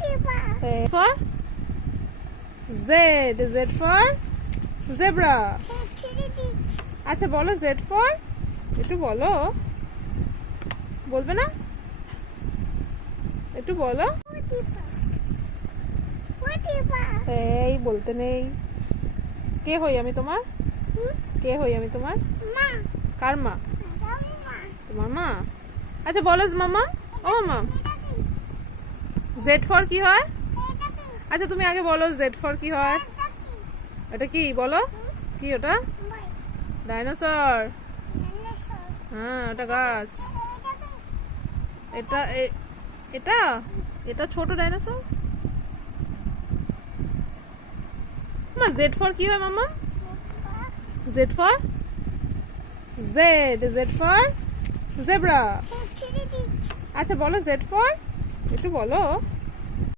A for Z. Z for zebra. আচ্ছা বলো Z for, একটু বলো, বলবে না, একটু বলো। এই বলতে নেই। কে হই আমি তোমার? কে হই আমি তোমার? কার মা? তোমার মা। আচ্ছা বলো মামা। ও মামা, জেড ফর কি হয়? আচ্ছা তুমি আগে বলো জেড ফর কি হয়। এটা কি বলো, কি ওটা? ডাইনোসর। হ্যাঁ ওটা গাছ। এটা এটা এটা ছোট ডাইনোসর। মা জেড ফর কি হয় মামা? Z for Z. Z for zebra. আচ্ছা বলো জেড ফর, একটু বলো।